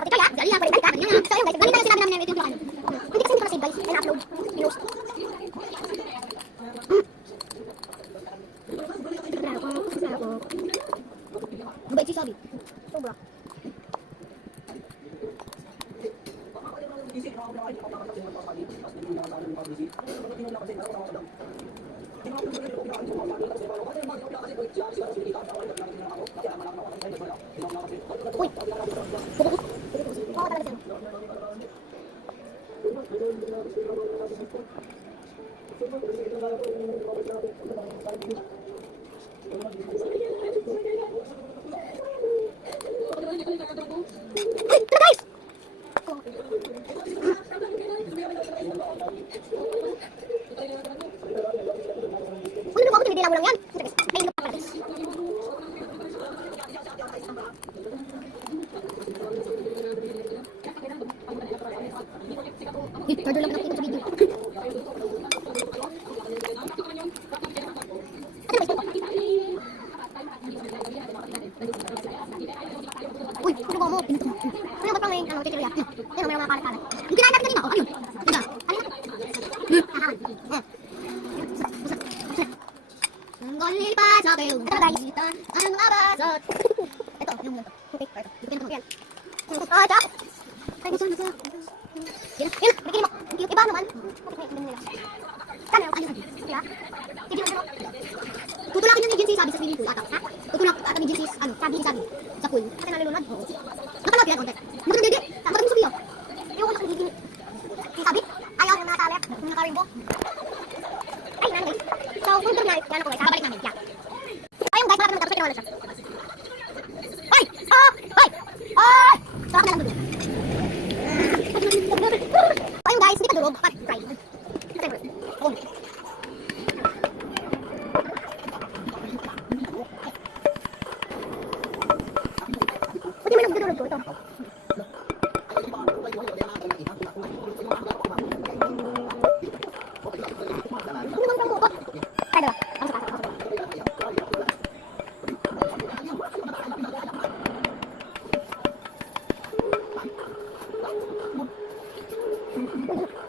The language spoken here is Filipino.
Ito ya, dali lang, balik ka. So ayun guys, ganito yung sinabi namin na ito yung hindi kasi hindi ko na-save guys, and upload, pinost. Mabait si Sabi. Sobra. Uy! Talaga siya. Lang yan. Ay, look pa guys. Tardo lang natin sa video. Uy, ano ba mo? Ano ba pang may ano, chichirya? Ano, may mga kalat-kalat. Yung kinain natin kanina, oh, ayun. Diba? Ano yun? Galil pa sa akin, kagalitan, ang abasot. Ito, yung ito. Okay, ito. Dito yan, yan. Ah, tsak! Ay, gusto. Yan, bikini mo. Yung iba naman. Okay, hindi nila. Sana yung ayun. Diba? Sige mo. Tutulakin yung agency sabi sa swimming pool ata. Ha? Tutulak ata ng agency, ano, sabi sa pool. Kasi nalilunod. Oo. Napalog yan, konti. Magandang didi. Magandang sabi yun. Yung ako nakagigil. Yung sabi, ayaw yung mga talep. Yung nakarimbo. Ay, nan guys. So, kung ito na, yan ako guys, babalik namin. Yan. Ayun guys, malapit naman tapos pinawala siya. Ay! Ah! Ay! Ay! Sarap na lang dito. Ayun guys, hindi pa durog. But, try. Oh. Pwede mo lang durog ko ito. Thank you.